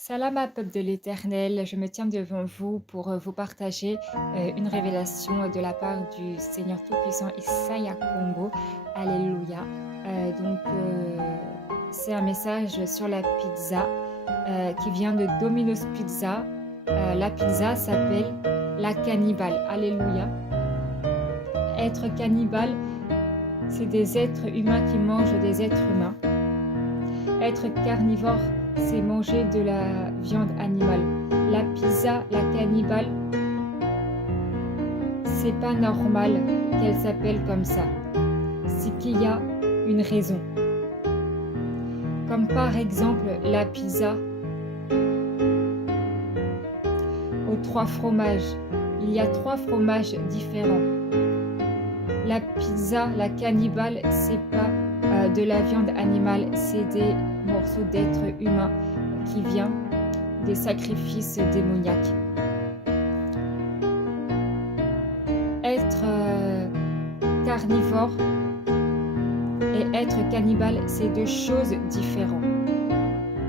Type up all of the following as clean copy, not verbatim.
Salam, peuple de l'Éternel, je me tiens devant vous pour vous partager une révélation de la part du Seigneur Tout-Puissant Isaiah Congo. Alléluia. C'est un message sur la pizza qui vient de Domino's Pizza. La pizza s'appelle la cannibale. Alléluia. Être cannibale, c'est des êtres humains qui mangent des êtres humains. Être carnivore, c'est manger de la viande animale. La pizza, la cannibale, c'est pas normal qu'elle s'appelle comme ça. C'est qu'il y a une raison. Comme par exemple la pizza aux 3 fromages. Il y a 3 fromages différents. La pizza, la cannibale, c'est pas de la viande animale, c'est des morceaux d'êtres humains qui viennent des sacrifices démoniaques. Être carnivore et être cannibale, c'est 2 choses différentes.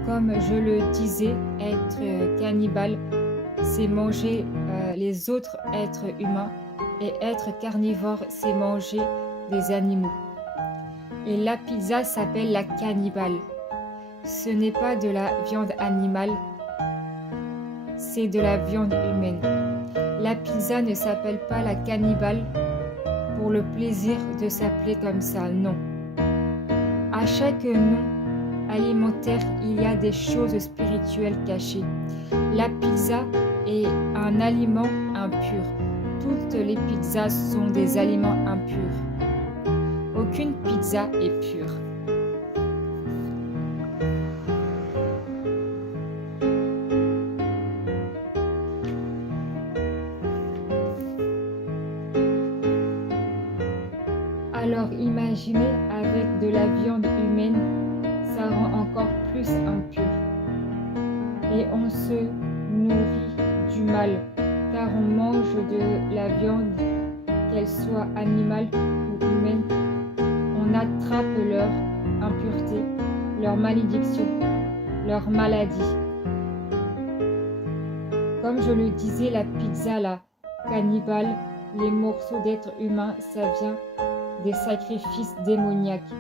Comme je le disais, être cannibale, c'est manger les autres êtres humains, et être carnivore, c'est manger des animaux. Et la pizza s'appelle la cannibale. Ce n'est pas de la viande animale, c'est de la viande humaine. La pizza ne s'appelle pas la cannibale pour le plaisir de s'appeler comme ça, non. À chaque nom alimentaire, il y a des choses spirituelles cachées. La pizza est un aliment impur. Toutes les pizzas sont des aliments impurs. Aucune pizza est pure. Alors imaginez avec de la viande humaine, ça rend encore plus impur. Et on se nourrit du mal, car on mange de la viande, qu'elle soit animale ou humaine. On attrape leur impureté, leur malédiction, leur maladie. Comme je le disais, la pizza, la cannibale, les morceaux d'êtres humains, ça vient des sacrifices démoniaques.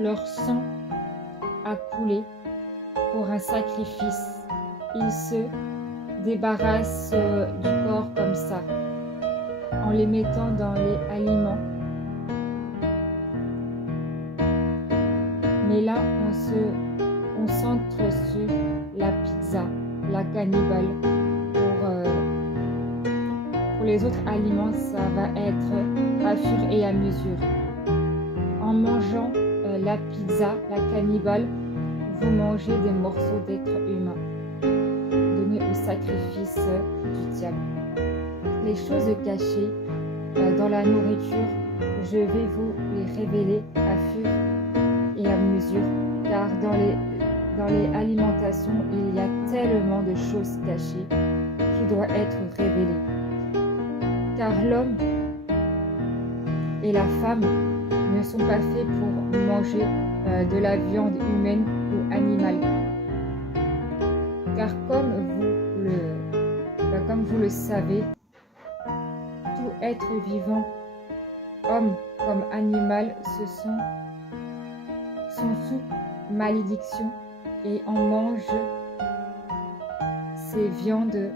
Leur sang a coulé pour un sacrifice. Ils se débarrassent du corps comme ça, en les mettant dans les aliments. Mais là, on centre sur la pizza, la cannibale. Pour les autres aliments, ça va être à fur et à mesure. En mangeant la pizza, la cannibale, vous mangez des morceaux d'êtres humains, donnés au sacrifice du diable. Les choses cachées dans la nourriture, je vais vous les révéler à fur et à mesure, car dans les alimentations, il y a tellement de choses cachées qui doivent être révélées. Car l'homme et la femme ne ne sont pas faits pour manger de la viande humaine ou animale. Car comme vous le savez, tout être vivant, homme comme animal, sont sous malédiction et on mange ces viandes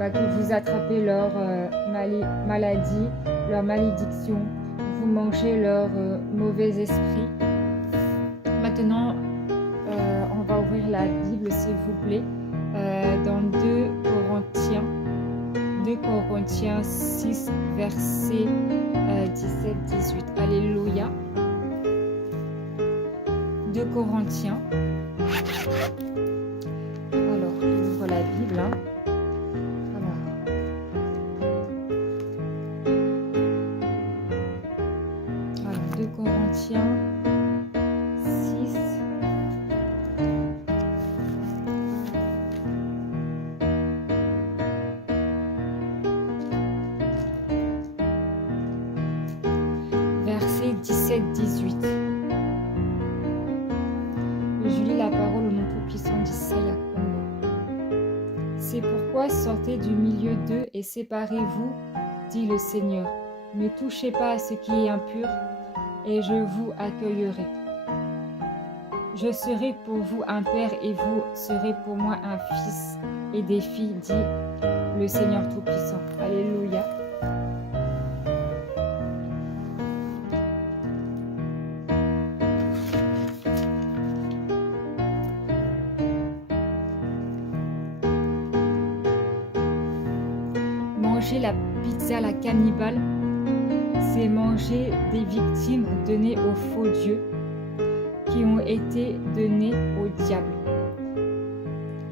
que vous attrapez leur maladie, leur malédiction, vous mangez leur mauvais esprit. Maintenant, on va ouvrir la Bible, s'il vous plaît, dans 2 Corinthiens 6, versets 17-18. Alléluia. 2 Corinthiens. Alors, j'ouvre la Bible. Alors, 2 Corinthiens 6. Versets 17-18. Je lis la parole au nom tout-puissant d'Issaïa. C'est pourquoi sortez du milieu d'eux et séparez-vous, dit le Seigneur. Ne touchez pas à ce qui est impur, et je vous accueillerai. Je serai pour vous un père et vous serez pour moi un fils et des filles, dit le Seigneur Tout-Puissant. Alléluia. Manger la pizza, la cannibale, c'est manger des victimes données aux faux dieux qui ont été donnés au diable.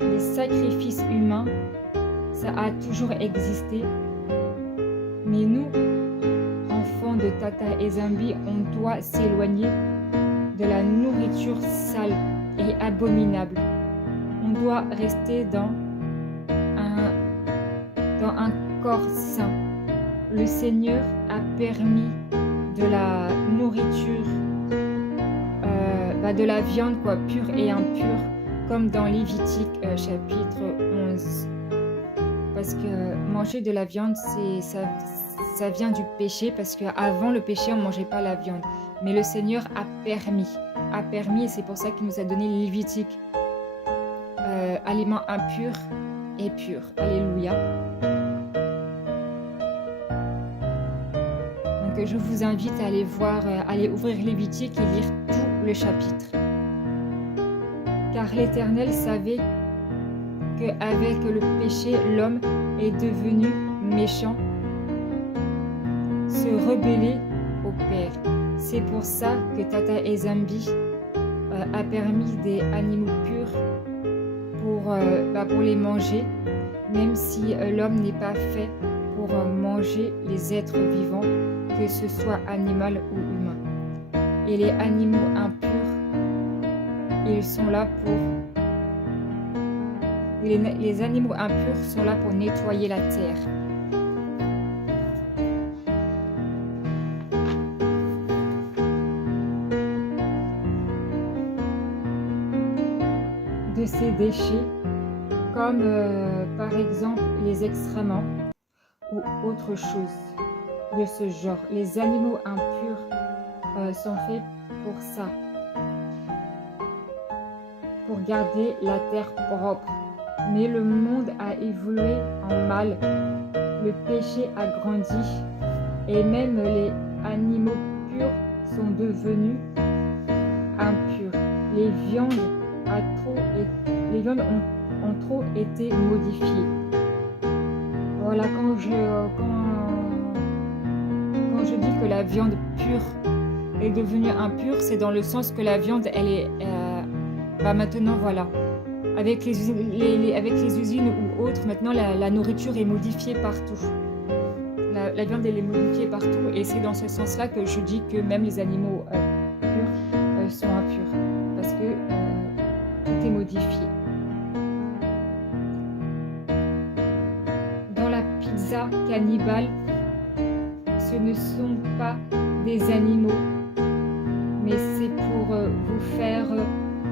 Les sacrifices humains, ça a toujours existé, mais nous, enfants de Tata et Zambi, on doit s'éloigner de la nourriture sale et abominable. On doit rester dans un corps sain. Le Seigneur a permis de la nourriture, de la viande pure et impure, comme dans Lévitique chapitre 11. Parce que manger de la viande, ça vient du péché, parce qu'avant le péché, on ne mangeait pas la viande. Mais le Seigneur a permis, et c'est pour ça qu'il nous a donné les Lévitiques, aliments impurs et purs. Alléluia. Donc je vous invite à aller ouvrir Lévitique et lire tout le chapitre. Car l'Éternel savait qu'avec le péché, l'homme est devenu méchant, se rebeller au Père. C'est pour ça que Tata et Zambi a permis des animaux purs pour les manger, même si l'homme n'est pas fait pour manger les êtres vivants, que ce soit animal ou humain. Et les animaux impurs, ils sont là les animaux impurs sont là pour nettoyer la terre. De ces déchets, comme par exemple les excréments ou autre chose de ce genre. Les animaux impurs sont faits pour ça, pour garder la terre propre. Mais le monde a évolué en mal, le péché a grandi et même les animaux purs sont devenus impurs. Les viandes ont trop été modifiées. Voilà, quand je dis que la viande pure est devenue impure, c'est dans le sens que la viande, elle est maintenant, voilà. Avec les usines ou autres, maintenant la nourriture est modifiée partout. La viande elle est modifiée partout et c'est dans ce sens-là que je dis que même les animaux purs sont impurs. Parce que tout est modifié. Dans la pizza cannibale, ce ne sont pas des animaux, mais c'est pour vous faire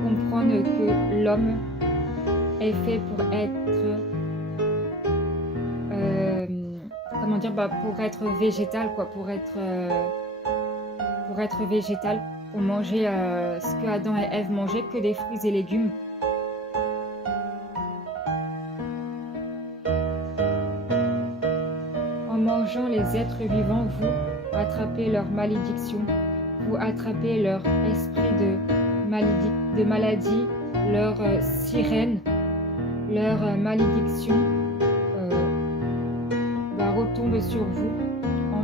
comprendre que l'homme est fait pour être, euh, comment dire, pour être végétal, quoi, pour être végétal, pour manger ce que Adam et Ève mangeaient, que des fruits et légumes. En mangeant les êtres vivants, vous attrapez leur malédiction, vous attrapez leur esprit de maladie, leur sirène, leur malédiction retombe sur vous. On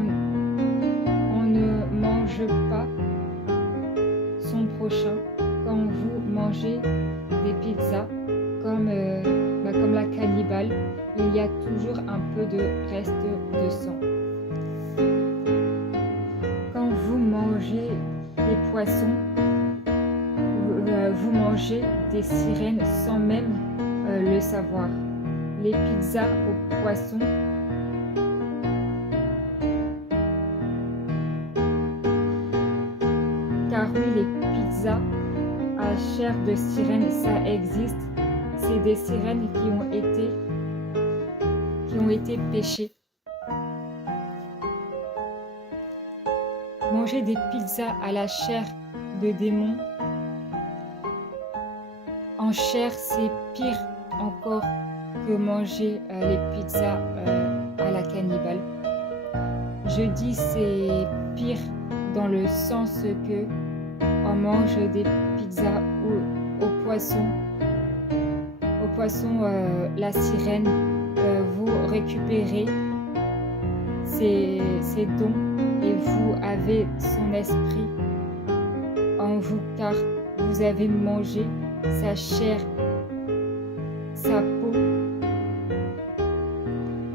ne mange pas son prochain quand vous mangez des pizzas comme la cannibale. Il y a toujours un peu de reste de sang. Quand vous mangez des poissons, vous mangez des sirènes sans même le savoir. Les pizzas aux poissons car oui, les pizzas à chair de sirène, ça existe. C'est des sirènes qui ont été pêchées. Manger des pizzas à la chair de démon, en chair, c'est pire encore que manger les pizzas à la cannibale. Je dis c'est pire dans le sens que on mange des pizzas au poisson. Au poisson, la sirène, vous récupérez ses dons et vous avez son esprit en vous, car vous avez mangé sa chair, sa peau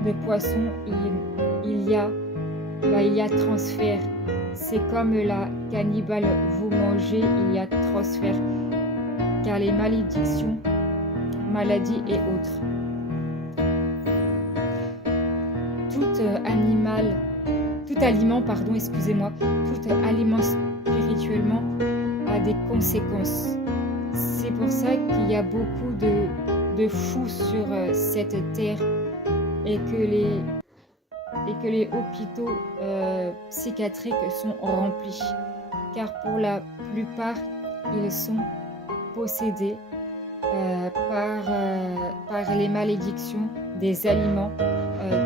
de poisson. Il y a transfert. C'est comme la cannibale, vous mangez, il y a transfert, car les malédictions, maladies et autres. Tout aliment spirituellement a des conséquences. C'est pour ça qu'il y a beaucoup de fous sur cette terre et que les hôpitaux psychiatriques sont remplis, car pour la plupart, ils sont possédés par les malédictions des aliments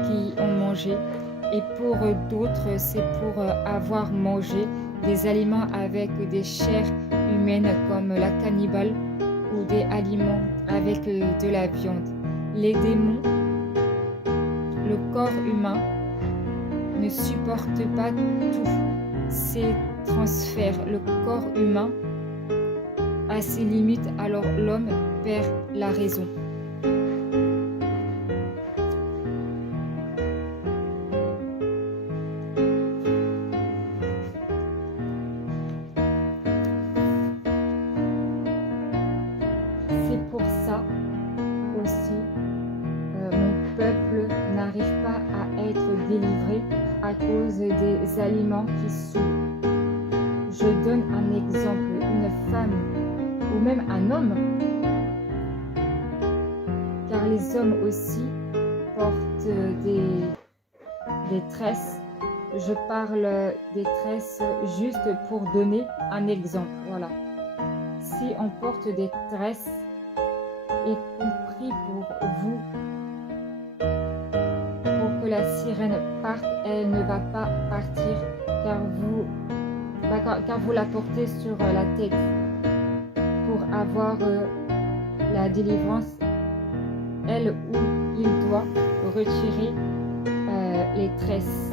qu'ils ont mangés. Et pour d'autres, c'est pour avoir mangé des aliments avec des chairs humaines comme la cannibale ou des aliments avec de la viande. Les démons, le corps humain, ne supporte pas tous ces transferts. Le corps humain a ses limites, alors l'homme perd la raison. C'est pour ça aussi mon peuple n'arrive pas à être délivré à cause des aliments qui saoulent. Je donne un exemple, une femme ou même un homme, car les hommes aussi portent des tresses. Je parle des tresses juste pour donner un exemple. Voilà. Si on porte des tresses, y compris pour vous, pour que la sirène parte, elle ne va pas partir car vous la portez sur la tête. Pour avoir la délivrance, elle ou il doit retirer les tresses.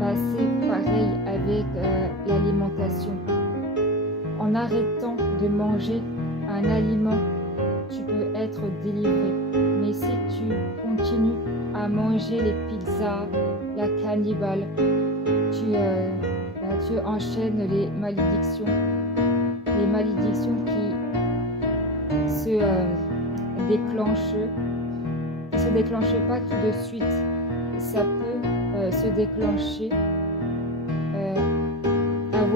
C'est pareil avec l'alimentation. En arrêtant de manger un aliment, tu peux être délivré. Mais si tu continues à manger les pizzas, la cannibale, tu enchaînes les malédictions qui se déclenchent pas tout de suite. Ça peut se déclencher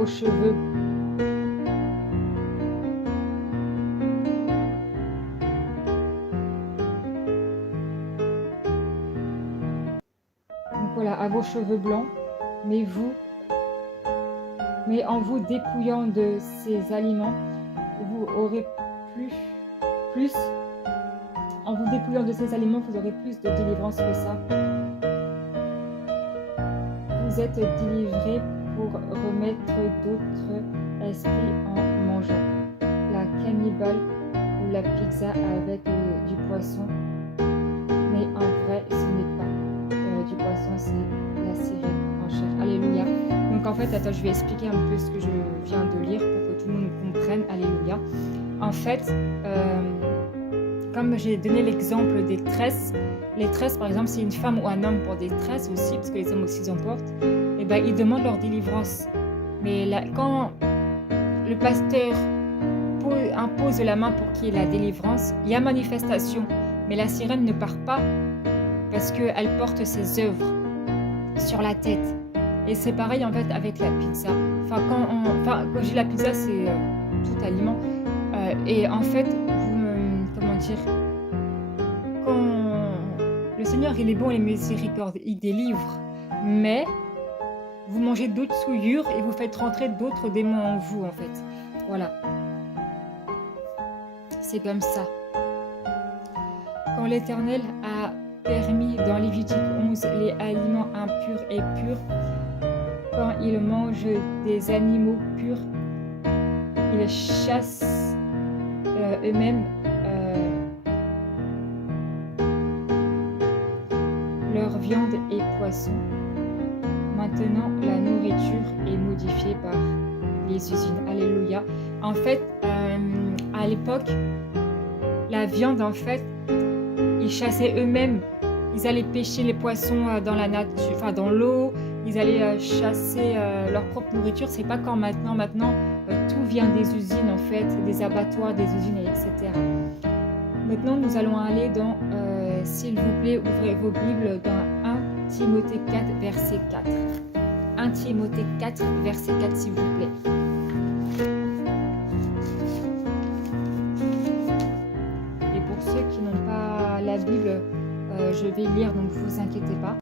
vos cheveux. Donc voilà, à vos cheveux blancs, mais en vous dépouillant de ces aliments, vous aurez plus, en vous dépouillant de ces aliments, vous aurez plus de délivrance que ça. Vous êtes délivrés pour remettre d'autres esprits en mangeant la cannibale ou la pizza avec du poisson. Mais en vrai, ce n'est pas du poisson, c'est la sirène en chair. Alléluia. Donc en fait, attends, je vais expliquer un peu ce que je viens de lire pour que tout le monde comprenne. Alléluia. En fait, comme j'ai donné l'exemple des tresses, les tresses, par exemple, si une femme ou un homme porte des tresses aussi, parce que les hommes aussi en portent, et ben, ils demandent leur délivrance. Mais là, quand le pasteur impose la main pour qu'il y ait la délivrance, il y a manifestation, mais la sirène ne part pas parce qu'elle porte ses œuvres sur la tête. Et c'est pareil en fait avec la pizza. Quand je dis la pizza, c'est tout aliment. Et en fait, comment dire, quand le Seigneur il est bon et miséricordieux, il délivre, mais vous mangez d'autres souillures et vous faites rentrer d'autres démons en vous en fait. Voilà. C'est comme ça. Quand l'Éternel a permis dans Lévitique 11 les aliments impurs et purs, quand ils mangent des animaux purs, ils chassent eux-mêmes leur viande et poisson. Maintenant, la nourriture est modifiée par les usines. Alléluia. En fait, à l'époque, la viande, en fait, ils chassaient eux-mêmes. Ils allaient pêcher les poissons dans la nature, enfin dans l'eau. Ils allaient chasser leur propre nourriture. C'est pas comme maintenant. Maintenant, tout vient des usines, en fait, des abattoirs, des usines, etc. Maintenant, nous allons aller dans, s'il vous plaît, ouvrez vos Bibles dans 1 Timothée 4, verset 4. 1 Timothée 4, verset 4, s'il vous plaît. Et pour ceux qui n'ont pas la Bible, je vais lire, donc ne vous inquiétez pas.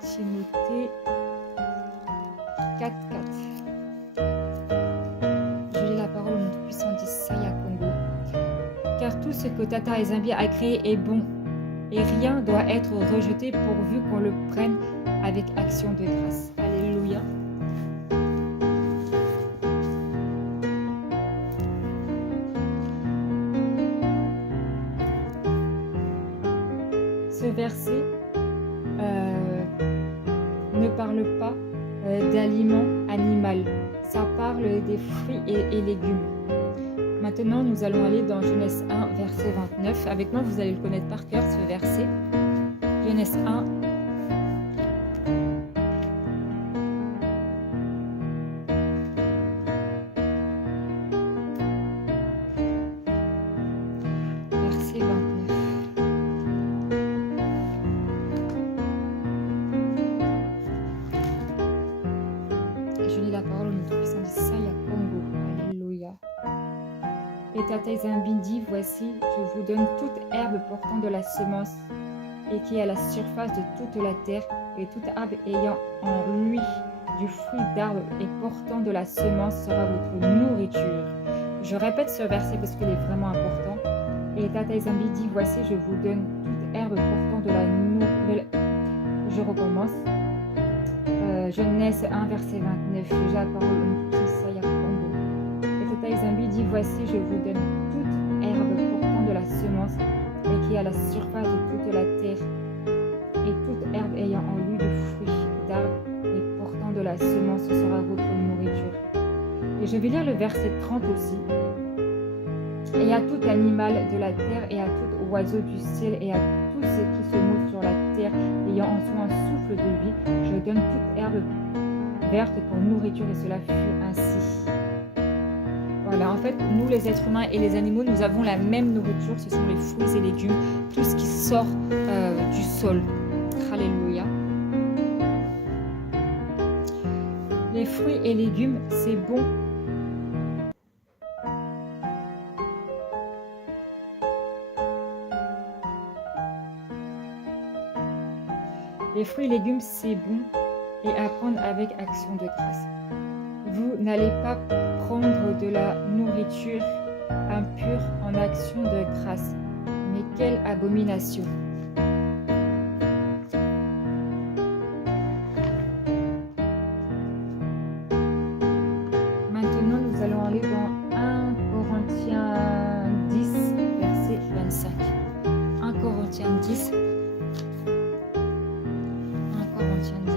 Timothée 4, 4. Je lis la parole au nom tout-puissant d'Issaïa Congo. Car tout ce que Tata Ezembi a créé est bon, et rien doit être rejeté pourvu qu'on le prenne avec action de grâce. Alléluia. Ce verset ne parle pas d'aliments animaux, ça parle des fruits et légumes. Maintenant, nous allons aller dans Genèse 1, verset 29. Avec moi, vous allez le connaître par cœur, ce verset. Genèse 1. Verset 29. Je lis la parole au nom tout-puissant d'Issaïa Congo. Alléluia. Et Tata Ezembi dit, voici, je vous donne toute herbe portant de la semence et qui est à la surface de toute la terre, et toute arbre ayant en lui du fruit d'arbre et portant de la semence sera votre nourriture. Je répète ce verset parce qu'il est vraiment important. Et Tata Ezembi dit, voici, je vous donne toute herbe portant de la nourriture. Je recommence. Genèse 1, verset 29. J'ai la parole au nom de Issaïa Congo. Et Tata Ezembi dit, voici, je vous donne toute herbe portant de la semence et qui est à la surface de toute la terre, et toute herbe ayant en lui du fruit d'arbre et portant de la semence sera votre nourriture. Et je vais lire le verset 30 aussi. Et à tout animal de la terre et à tout oiseau du ciel et à tout ce qui se mouve sur la terre ayant en soi un souffle de vie, je donne toute herbe verte pour nourriture, et cela fut ainsi. Voilà, en fait, nous les êtres humains et les animaux, nous avons la même nourriture, ce sont les fruits et légumes, tout ce qui sort du sol. Alléluia. Les fruits et légumes, c'est bon. Les fruits et légumes, c'est bon et à prendre avec action de grâce. Vous n'allez pas prendre de la nourriture impure en action de grâce. Mais quelle abomination! Maintenant, nous allons aller dans 1 Corinthiens 10, verset 25. 1 Corinthiens 10. 1 Corinthiens 10.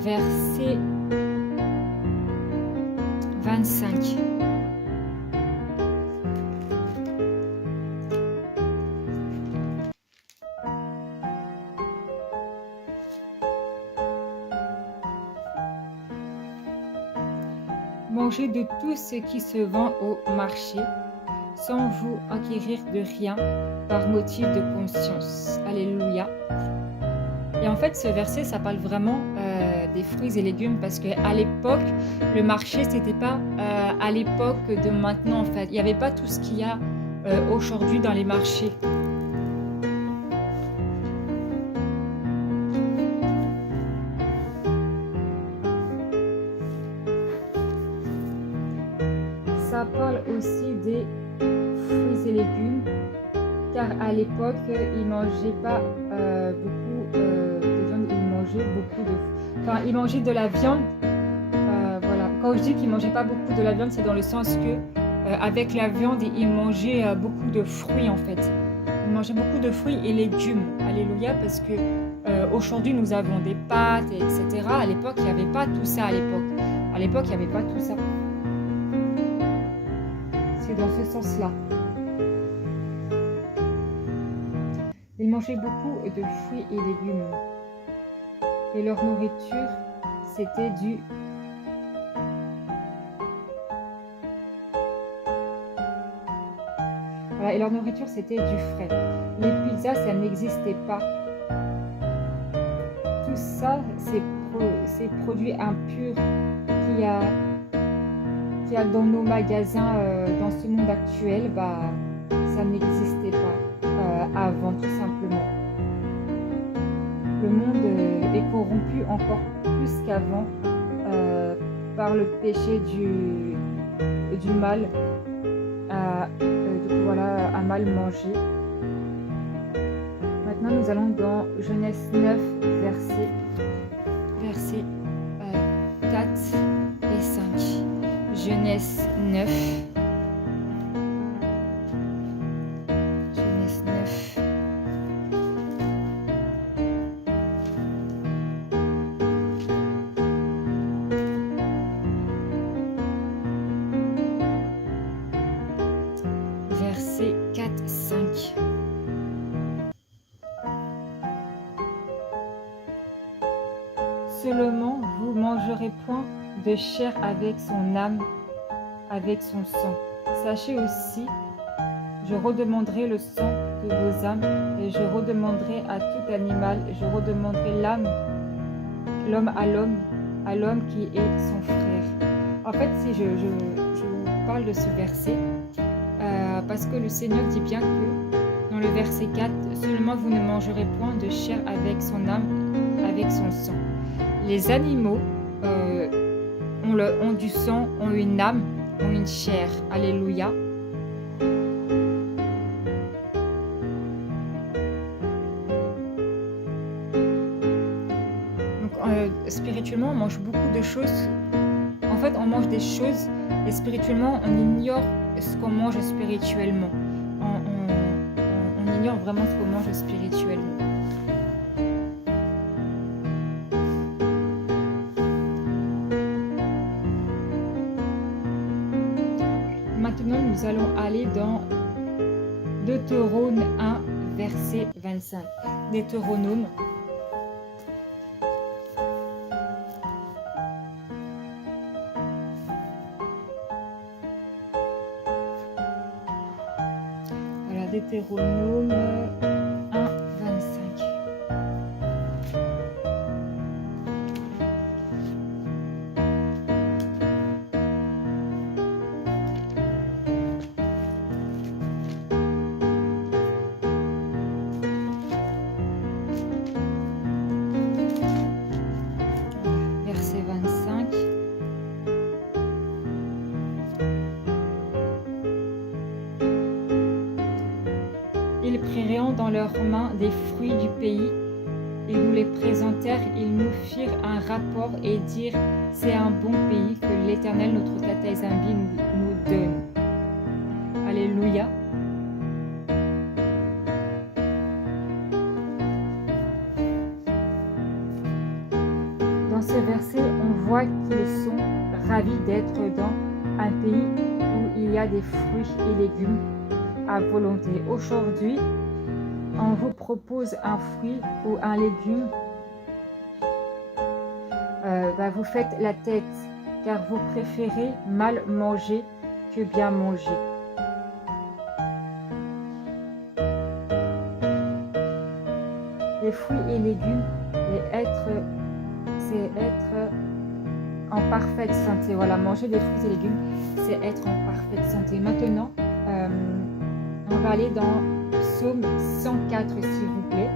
Verset 25. Mangez de tout ce qui se vend au marché, sans vous enquérir de rien par motif de conscience. Alléluia. Et en fait, ce verset, ça parle vraiment des fruits et légumes parce qu'à l'époque, le marché, c'était pas à l'époque de maintenant, en fait. Il n'y avait pas tout ce qu'il y a aujourd'hui dans les marchés. Ça parle aussi des fruits et légumes, car à l'époque, ils ne mangeaient pas beaucoup de viande, ils mangeaient de la viande. Voilà. Quand je dis qu'ils ne mangeaient pas beaucoup de la viande, c'est dans le sens que avec la viande, ils mangeaient beaucoup de fruits en fait. Ils mangeaient beaucoup de fruits et légumes. Alléluia, parce que aujourd'hui, nous avons des pâtes, etc. À l'époque, il n'y avait pas tout ça. À l'époque, il n'y avait pas tout ça. C'est dans ce sens-là. Ils mangeaient beaucoup de fruits et légumes. Et leur nourriture, c'était du... Voilà, et leur nourriture, c'était du frais. Les pizzas, ça n'existait pas. Tout ça, ces produits impurs qu'il y a dans nos magasins, dans ce monde actuel, ça n'existait pas avant, tout simplement. Le monde est corrompu encore plus qu'avant par le péché du mal, à mal manger. Maintenant, nous allons dans Genèse 9, versets 4 et 5. Genèse 9. Genèse 9. Versets 4, 5. Seulement, vous mangerez point de chair avec son âme, avec son sang. Sachez aussi, je redemanderai le sang de vos âmes, et je redemanderai à tout animal, je redemanderai l'homme à l'homme qui est son frère. En fait, si je vous parle de ce verset, parce que le Seigneur dit bien que dans le verset 4, seulement vous ne mangerez point de chair avec son âme, avec son sang. Les animaux ont du sang, ont une âme, ont une chair. Alléluia. Donc, spirituellement, on mange beaucoup de choses. En fait, on mange des choses et spirituellement, on ignore ce qu'on mange spirituellement. On ignore vraiment ce qu'on mange spirituellement. Maintenant, nous allons aller dans Deutéronome 1, verset 25. Deutéronome. Voilà, Deutéronome 1, 25. Verset 25. Ils prirent dans leurs mains des fruits du pays. Ils nous les présentèrent, ils nous firent un rapport et dirent, c'est un bon pays que l'Éternel, notre Tata Zambi, nous donne. Alléluia. Dans ce verset, on voit qu'ils sont ravis d'être dans un pays où il y a des fruits et légumes à volonté. Aujourd'hui, on vous propose un fruit ou un légume, vous faites la tête car vous préférez mal manger que bien manger. Les fruits et légumes, c'est être en parfaite santé. Voilà, manger des fruits et légumes, c'est être en parfaite santé. Maintenant, on va aller dans Psaume 104, s'il vous plaît.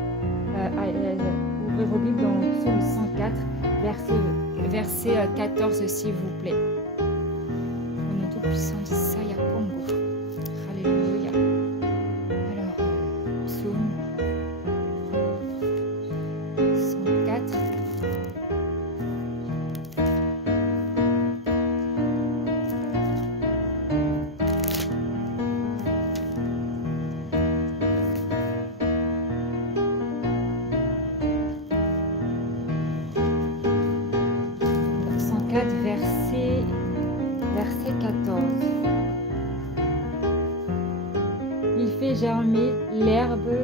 Ouvrez vos Bibles dans Psaume 104, verset 14, s'il vous plaît. Au nom tout-puissant de Saya Congo. Alléluia. Alors, Psaume 104. Verset 14. Il fait germer l'herbe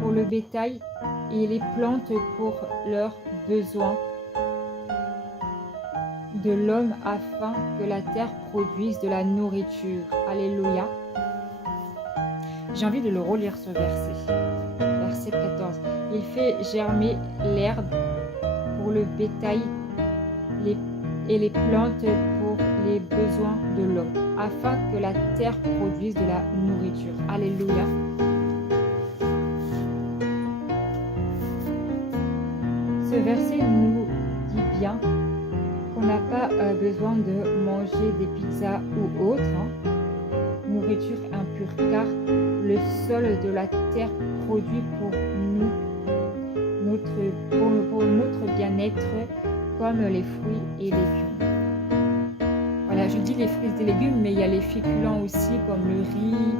pour le bétail et les plantes pour leurs besoins de l'homme afin que la terre produise de la nourriture. Alléluia. J'ai envie de le relire ce verset. Verset 14. Il fait germer l'herbe pour le bétail et les plantes pour les besoins de l'homme, afin que la terre produise de la nourriture. Alléluia. Ce verset nous dit bien qu'on n'a pas besoin de manger des pizzas ou autres, nourriture impure, car le sol de la terre produit pour nous, pour notre bien-être, comme les fruits et légumes. Voilà, je dis les fruits et légumes, mais il y a les féculents aussi, comme le riz,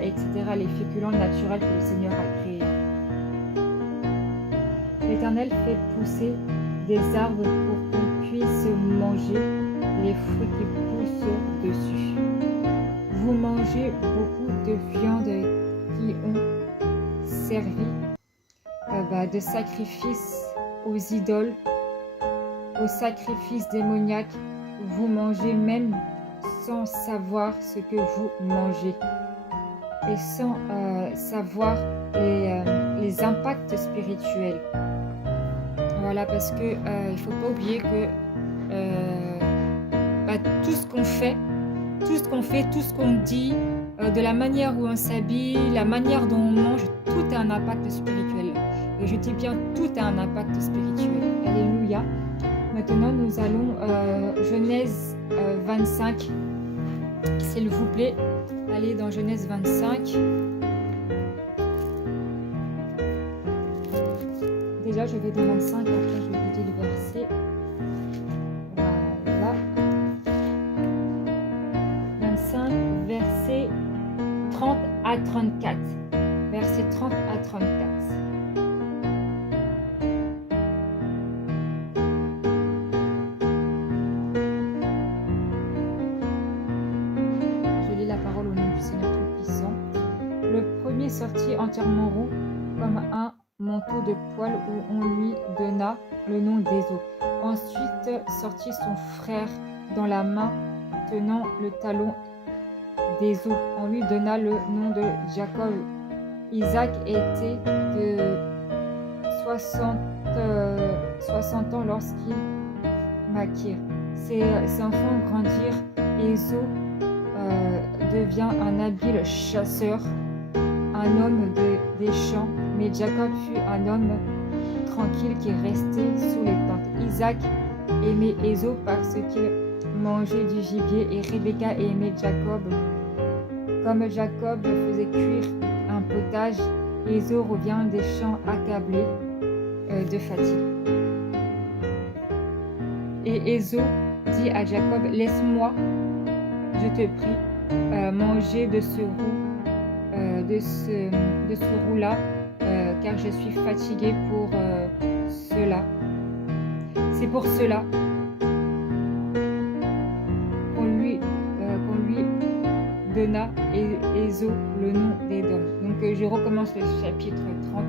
etc., les féculents naturels que le Seigneur a créés. L'Éternel fait pousser des arbres pour qu'on puisse manger les fruits qui poussent dessus. Vous mangez beaucoup de viande qui ont servi de sacrifice aux idoles, aux sacrifices démoniaques. Vous mangez même sans savoir ce que vous mangez et sans savoir les impacts spirituels. Voilà, parce que il faut pas oublier que tout ce qu'on fait, tout ce qu'on dit, de la manière où on s'habille, la manière dont on mange, tout a un impact spirituel. Et je dis bien, tout a un impact spirituel. Alléluia. Maintenant, nous allons Genèse 25, s'il vous plaît. Allez dans Genèse 25. Déjà, je vais dans 25, après je vais vous dire le verset. Voilà. 25, verset 30 à 34. Verset 30 à 34. Je lis la parole au nom du Seigneur Tout-Puissant. Le premier sortit entièrement roux comme un manteau de poil où on lui donna le nom d'Ésaü. Ensuite sortit son frère dans la main tenant le talon d'Ésaü. On lui donna le nom de Jacob. Isaac était de 60 ans lorsqu'ils naquirent. Ses enfants grandirent. Ésaü devient un habile chasseur, un homme des champs, mais Jacob fut un homme tranquille qui restait sous les tentes. Isaac aimait Ésaü parce qu'il mangeait du gibier et Rebecca aimait Jacob. Comme Jacob faisait cuire un potage, Ésaü revient des champs accablé de fatigue. Et Ésaü dit à Jacob, « Laisse-moi, je te prie, manger de ce roux-là, car je suis fatigué pour cela. » C'est pour cela qu'on lui donna Ésaü le nom d'Édom. Donc je recommence le chapitre 30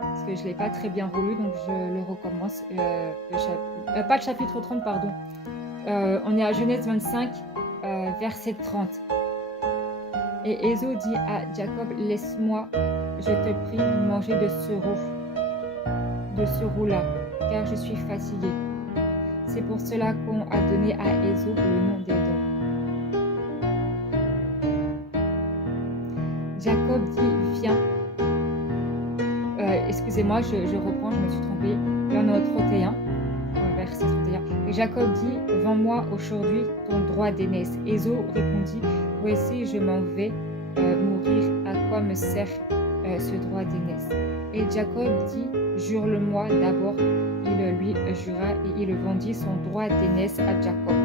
parce que je ne l'ai pas très bien relu, donc je le recommence. Pas le chapitre 30, pardon. On est à Genèse 25, verset 30. Et Ésaü dit à Jacob, « Laisse-moi, je te prie, manger de ce roux-là, car je suis fatigué. » C'est pour cela qu'on a donné à Ésaü le nom d'Édom. Jacob dit, « Viens. » Excusez-moi, je reprends, je me suis trompée. Là, on est au 31, verset 31. Et Jacob dit, « Vends-moi aujourd'hui ton droit d'aînesse. » Ésaü répondit, « Voici, je m'en vais mourir. À quoi me sert ce droit d'aînesse? » Et Jacob dit, « Jure-le-moi d'abord. » Il lui jura et il vendit son droit d'aînesse à Jacob.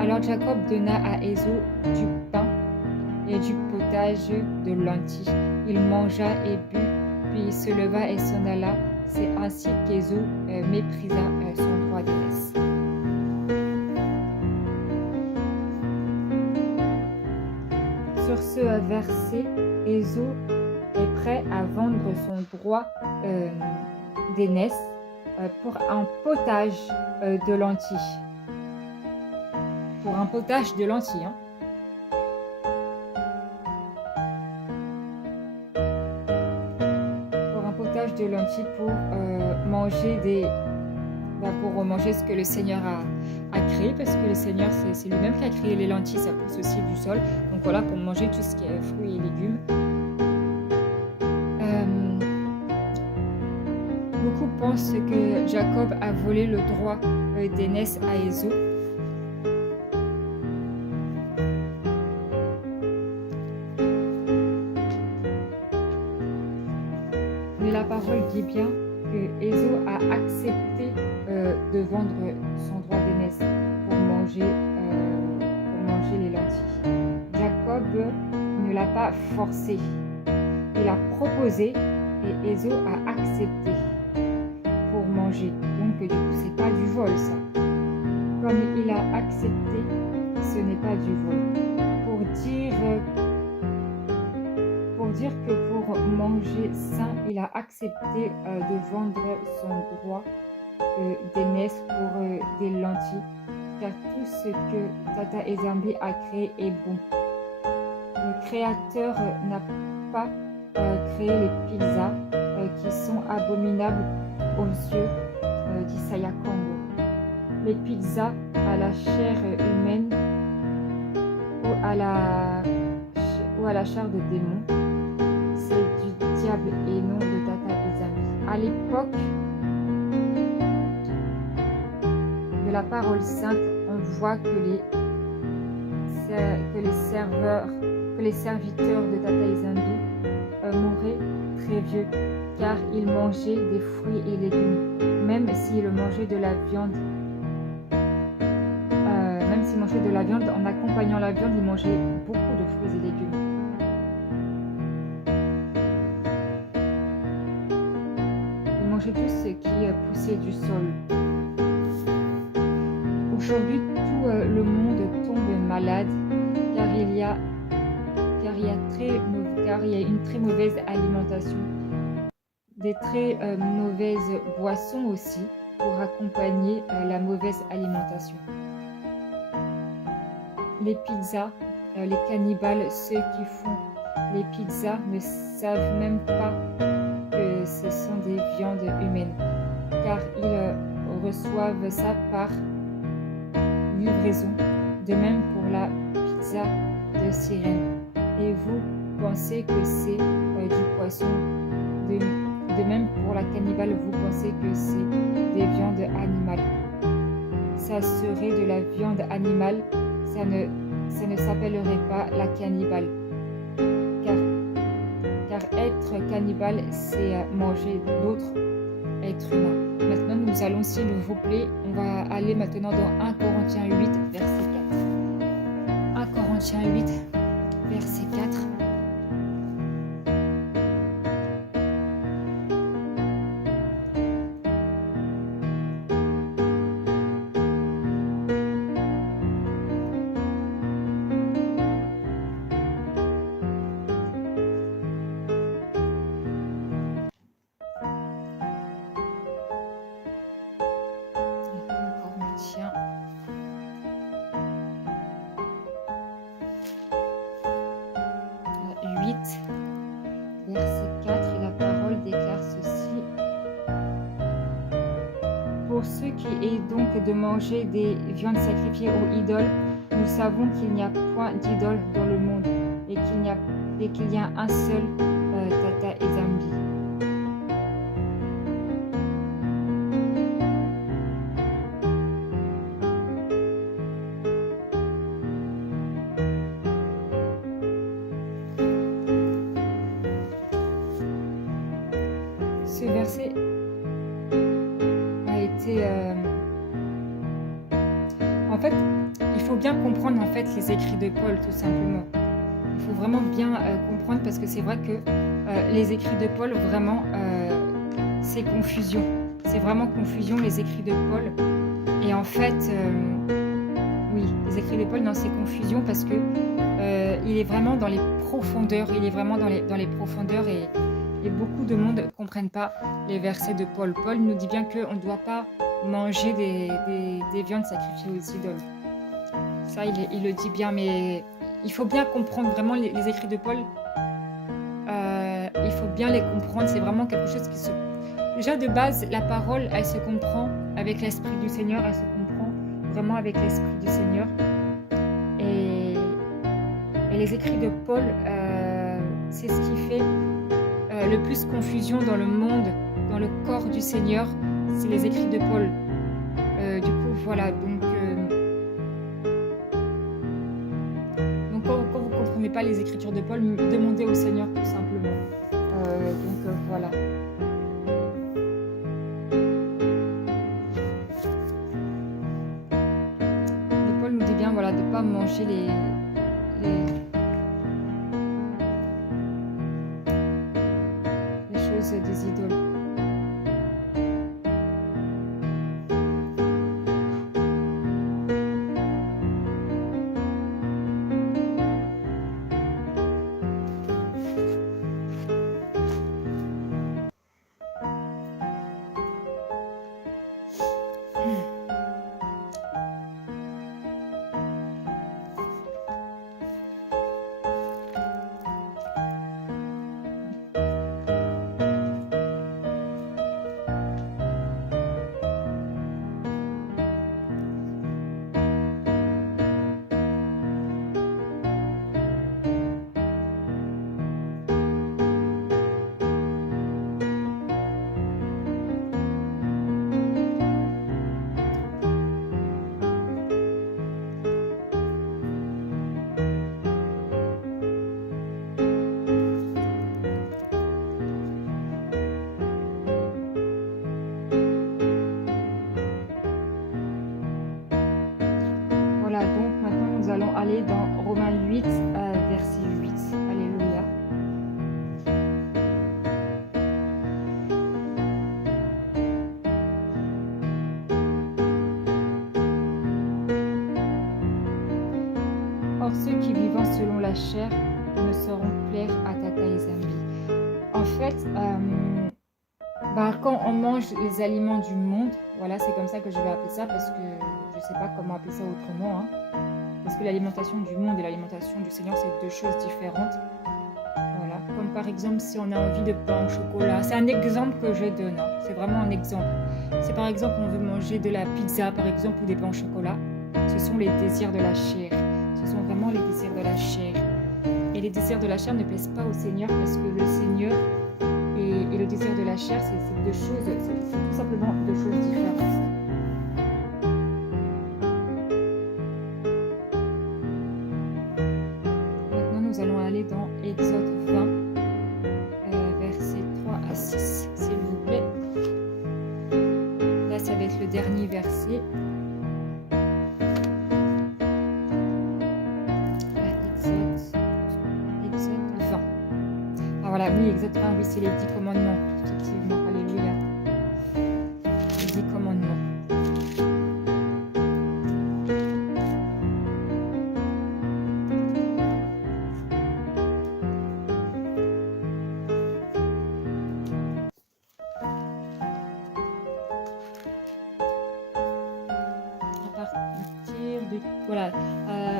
Alors Jacob donna à Ésaü du pain et du potage de lentilles. Il mangea et but, puis il se leva et s'en alla. C'est ainsi qu'Ésaü méprisa son droit d'aînesse. Sur ce verset, Ésaü est prêt à vendre son droit d'aînesse pour un potage de lentilles. Pour un potage de lentilles, hein. De lentilles pour manger ce que le Seigneur a créé, parce que le Seigneur c'est lui-même qui a créé les lentilles, ça pousse aussi du sol, donc voilà, pour manger tout ce qui est fruits et légumes. Beaucoup pensent que Jacob a volé le droit d'aînesse à Ésaü. La parole dit bien que Ésaü a accepté de vendre son droit d'aînesse pour manger les lentilles. Jacob ne l'a pas forcé. Il a proposé et Ésaü a accepté pour manger. Donc du coup, c'est pas du vol ça. Comme il a accepté, ce n'est pas du vol. Pour dire que pour manger sain, il a accepté de vendre son droit d'aînesse pour des lentilles, car tout ce que Tata Ezambi a créé est bon. Le Créateur n'a pas créé les pizzas qui sont abominables aux yeux d'Isaya Congo. Les pizzas à la chair humaine ou à la chair de démon, c'est du diable et non de Tata Ezambi. À l'époque de la parole sainte, on voit que les serviteurs de Tata Ezambi mouraient très vieux, car ils mangeaient des fruits et légumes. Même s'ils mangeaient de la viande, en accompagnant la viande, ils mangeaient beaucoup de fruits et légumes. mangé tout ce qui poussait du sol. Aujourd'hui, tout le monde tombe malade car car il y a une très mauvaise alimentation, des très mauvaises boissons aussi pour accompagner la mauvaise alimentation. Les pizzas, les cannibales, ceux qui font les pizzas ne savent même pas que ce sont des viandes humaines, car ils reçoivent ça par livraison. De même pour la pizza de sirène. Et vous pensez que c'est du poisson. De même pour la cannibale, vous pensez que c'est des viandes animales. Ça serait de la viande animale, ça ne s'appellerait pas la cannibale. Car être cannibale, c'est manger d'autres êtres humains. Maintenant, nous allons, s'il vous plaît, on va aller maintenant dans 1 Corinthiens 8, verset 4. 1 Corinthiens 8, verset 4. Corinthiens 8, verset 4, et la parole déclare ceci. Pour ce qui est donc de manger des viandes sacrifiées aux idoles, nous savons qu'il n'y a point d'idole dans le monde et qu'il y a un seul Tata et Zambi. Ce verset a été... En fait, il faut bien comprendre en fait les écrits de Paul, tout simplement. Il faut vraiment bien comprendre, parce que c'est vrai que les écrits de Paul, vraiment, c'est confusion. C'est vraiment confusion, les écrits de Paul. Et en fait, oui, les écrits de Paul, non, c'est confusion, parce que il est vraiment dans les profondeurs. Il est vraiment dans les profondeurs, et beaucoup de monde ne comprennent pas les versets de Paul. Paul nous dit bien qu'on ne doit pas manger des viandes sacrifiées aux idoles. Ça, il le dit bien, mais il faut bien comprendre vraiment les écrits de Paul. Il faut bien les comprendre. C'est vraiment quelque chose qui se... Déjà, de base, la parole, elle se comprend avec l'Esprit du Seigneur. Elle se comprend vraiment avec l'Esprit du Seigneur. Et les écrits de Paul, c'est ce qui fait le plus confusion dans le monde, dans le corps du Seigneur, c'est les écrits de Paul. Du coup, voilà, donc quand vous ne comprenez pas les écritures de Paul, demandez au Seigneur tout simplement. Voilà. Et Paul nous dit bien, voilà, de ne pas manger les choses des idoles. Voilà, donc maintenant nous allons aller dans Romains 8, verset 8. Alléluia. Or, ceux qui vivent selon la chair ne sauront plaire à Tata et Zambi. En fait, quand on mange les aliments du monde, voilà, c'est comme ça que je vais appeler ça parce que je ne sais pas comment appeler ça autrement. Parce que l'alimentation du monde et l'alimentation du Seigneur, c'est deux choses différentes. Voilà, comme par exemple si on a envie de pain au chocolat. C'est un exemple que je donne, c'est vraiment un exemple. Si par exemple on veut manger de la pizza par exemple ou des pains au chocolat, ce sont les désirs de la chair. Ce sont vraiment les désirs de la chair. Et les désirs de la chair ne plaisent pas au Seigneur parce que le Seigneur et le désir de la chair, c'est deux choses, c'est tout simplement deux choses différentes. Maintenant, nous allons aller dans Exode 20, versets 3 à 6, s'il vous plaît. Là, ça va être le dernier verset. Voilà, oui, exactement, oui, c'est les 10 commandements, effectivement, alléluia. Les 10 commandements.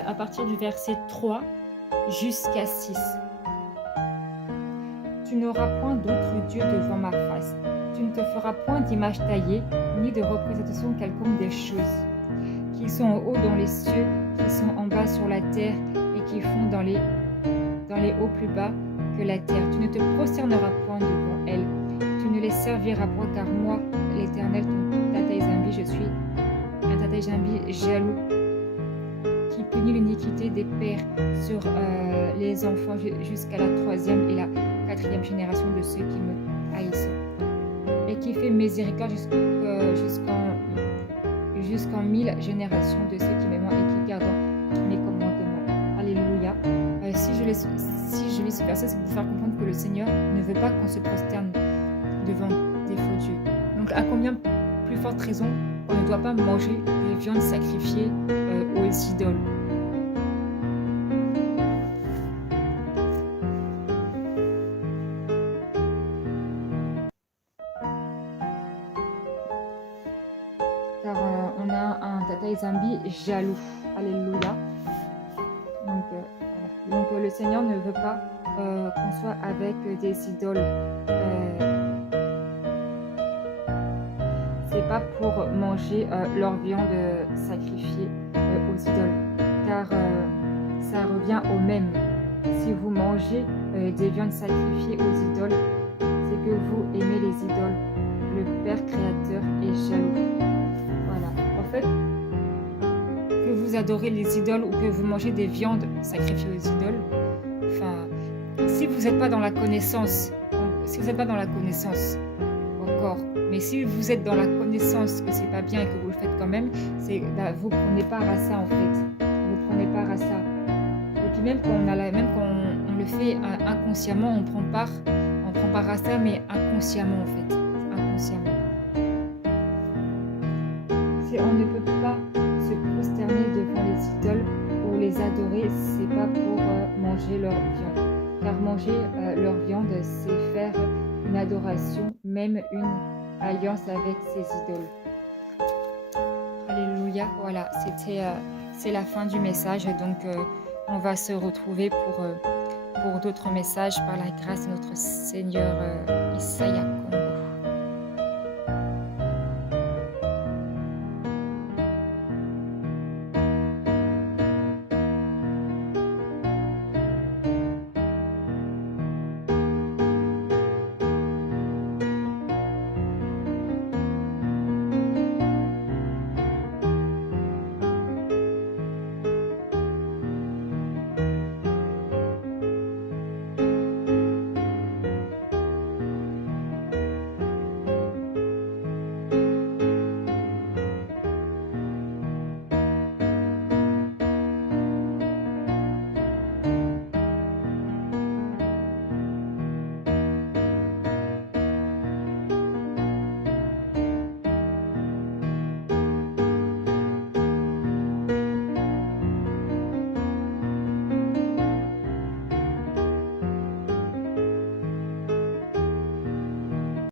À partir du verset 3 jusqu'à 6. Tu n'auras point d'autre Dieu devant ma face. Tu ne te feras point d'image taillée, ni de représentation quelconque des choses, qui sont en haut dans les cieux, qui sont en bas sur la terre, et qui font dans les hauts plus bas que la terre. Tu ne te prosterneras point devant elles. Tu ne les serviras point, car moi, l'Éternel, ton Tata Zambi, je suis un Tata Zambi jaloux, qui punit l'iniquité des pères sur les enfants jusqu'à la 3e et la 4e génération de ceux qui me haïssent, et qui fait miséricorde jusqu'en 1000 générations de ceux qui m'aiment et qui gardent mes commandements. Alléluia. Si je lis ce verset, c'est pour vous faire comprendre que le Seigneur ne veut pas qu'on se prosterne devant des faux dieux. Donc à combien plus forte raison on ne doit pas manger des viandes sacrifiées aux idoles. Car on a un Tata Zambi jaloux. Alléluia. Donc, voilà. Donc le Seigneur ne veut pas qu'on soit avec des idoles. C'est pas pour manger leur viande sacrifiée aux idoles, car ça revient au même. Si vous mangez des viandes sacrifiées aux idoles, c'est que vous aimez les idoles. Le Père créateur est jaloux. Voilà. En fait, que vous adorez les idoles ou que vous mangez des viandes sacrifiées aux idoles, enfin, si vous n'êtes pas dans la connaissance, encore, mais si vous êtes dans la connaissance que c'est pas bien et que vous le faites quand même, vous prenez part à ça en fait. Vous prenez part à ça. Et puis même quand on le fait inconsciemment, on prend part à ça, mais inconsciemment en fait. Inconsciemment. On ne peut pas se prosterner devant les idoles ou les adorer, c'est pas pour manger leur viande. Car manger leur viande, c'est faire une adoration, même une alliance avec ces idoles. Alléluia, voilà, c'est la fin du message. Donc on va se retrouver pour d'autres messages par la grâce de notre Seigneur Isaïa.